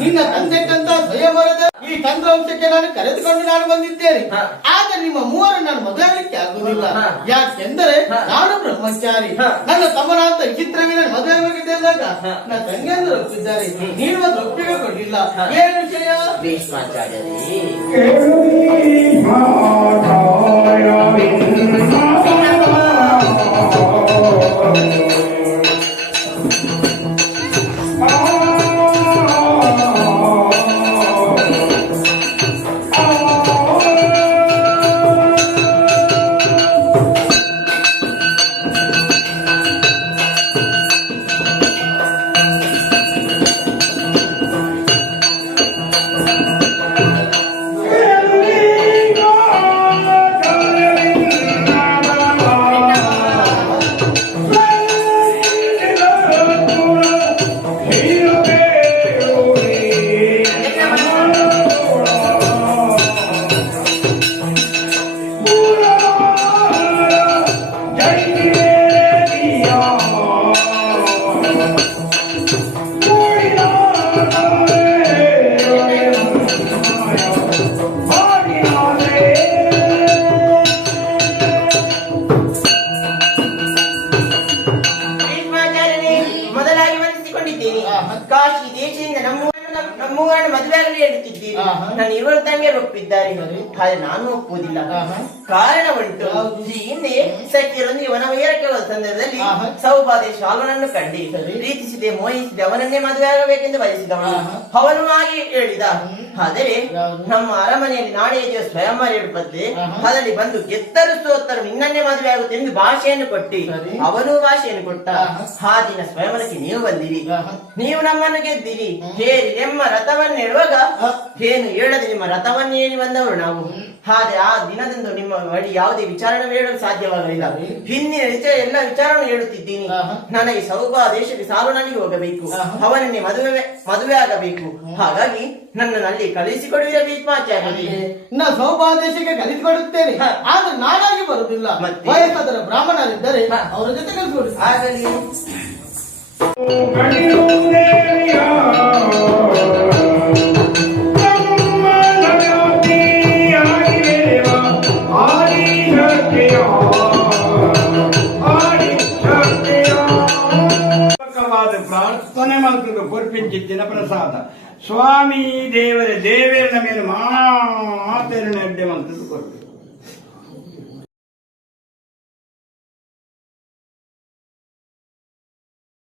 ನಿನ್ನ ತಂದೆಕ್ಕಂತ ಸ್ವಯಂವರದ ಈ ತಂತ್ರವಂಶಕ್ಕೆ ನಾನು ಕರೆದುಕೊಂಡು ನಾನು ಬಂದಿದ್ದೇನೆ. ಆಗ ನಿಮ್ಮ ಮೂವರು ನಾನು ಮದುವೆಯಾಗಲಿಕ್ಕೆ ಆಗುವುದಿಲ್ಲ. ಯಾಕೆಂದರೆ ನಾನು ಬ್ರಹ್ಮಚಾರಿ. ನನ್ನ ತಮ್ಮನಾದ ವಿಚಿತ್ರವೇ ಮದುವೆ ಆಗಿದ್ದಾಗ ನನ್ನ ತಂಗಿಯಂದು ಒಪ್ಪಿದ್ದಾರೆ. ನೀನು ಒಂದು ಒಪ್ಪಿಗೆ ಕೊಟ್ಟಿಲ್ಲ. ಏನು ವಿಷಯ? ಭೀಷ್ಮಾಚಾರ್ಯರೇ, ಕಾಶಿ ದೇಶದಿಂದ ನಮ್ಮೂರನ್ನು ಮದುವೆಯಾಗಲಿ ಹೇಳುತ್ತಿದ್ದೀರಿ. ನಾನು ಇವರು ತಂಗೆ ಒಪ್ಪಿದ್ದಾರೆ, ಆದ್ರೆ ನಾನು ಒಪ್ಪುವುದಿಲ್ಲ. ಕಾರಣ ಉಂಟು. ಈ ಹಿಂದೆ ಸಖಿಯರೊಂದಿಗೆ ವನವೈರಕ್ಕೆ ಹೋದ ಸಂದರ್ಭದಲ್ಲಿ ಸೌಭಾದೇಶ ಅವನನ್ನು ಕಂಡಿ ಪ್ರೀತಿಸಿದೆ, ಮೋಹಿಸಿದೆ, ಅವನನ್ನೇ ಮದುವೆಯಾಗಬೇಕೆಂದು ಬಯಸಿದವನು. ಅವನು ಹಾಗೆ ಹೇಳಿದ. ಆದರೆ ನಮ್ಮ ಅರಮನೆಯಲ್ಲಿ ನಾಳೆಯ ದಿವಸ ಸ್ವಯಂವರ ಇಡುತ್ತದೆ, ಅದರಲ್ಲಿ ಬಂದು ಗೆತ್ತರು ಸೋತರು ನಿನ್ನನ್ನೇ ಮದುವೆ ಆಗುತ್ತೆ ಎಂದು ಭಾಷೆಯನ್ನು ಕೊಟ್ಟಿ ಅವನು ಭಾಷೆಯನ್ನು ಕೊಟ್ಟ. ಆ ದಿನ ಸ್ವಯಂವರಕ್ಕೆ ನೀವು ಬಂದಿರಿ, ನೀವು ನಮ್ಮನ್ನು ಗೆದ್ದಿರಿ. ಹೇರಿ ನಿಮ್ಮ ರಥವನ್ನು ಹೇಳುವಾಗ ಏನು ಹೇಳದೆ ನಿಮ್ಮ ರಥವನ್ನು ಹೇಳಿ ಬಂದವರು ನಾವು. ಆದ್ರೆ ಆ ದಿನದಂದು ನಿಮ್ಮ ಬಳಿ ಯಾವುದೇ ವಿಚಾರಣೆ ಹೇಳಲು ಸಾಧ್ಯವಾಗಲಿಲ್ಲ. ಹಿಂದಿನ ಎಲ್ಲ ವಿಚಾರಣೆ ಹೇಳುತ್ತಿದ್ದೀನಿ. ನನಗೆ ಸೌಭಾದೇಶಕ್ಕೆ ಸಾಲು ನನಗೆ ಹೋಗಬೇಕು, ಅವನನ್ನೇ ಮದುವೆ ಆಗಬೇಕು. ಹಾಗಾಗಿ ನನ್ನಲ್ಲಿ ಕಳಿಸಿಕೊಡುವಿರ ಭೀಷ್ಮಾಚಾರ್ಯ? ನಾ ಸೌಭಾದೇಶಕ್ಕೆ ಕಲಿಸಿಕೊಡುತ್ತೇನೆ, ಆದ್ರೆ ನಾನಾಗಿ ಬರುವುದಿಲ್ಲ. ವಯಸ್ಸಾದರ ಬ್ರಾಹ್ಮಣರಿದ್ದರೆ ಅವರ ಜೊತೆ ಕಲಿಸಿಕೊಡು. ಆಗಲಿ. ಪ್ರಾರ್ಥನೆ ಮಾಡ್ಕೊಂಡು ಕೊರ್ಪಿಂಚಿತ್ತಿನ ಪ್ರಸಾದ ಸ್ವಾಮಿ ದೇವರ ದೇವರ ಮೇಲೆ ಮಾತೇರಣ ಅಡ್ಡೆ ಮಾಡ್ಕೊಂಡು ಕೊಡ್ಬೇಕು.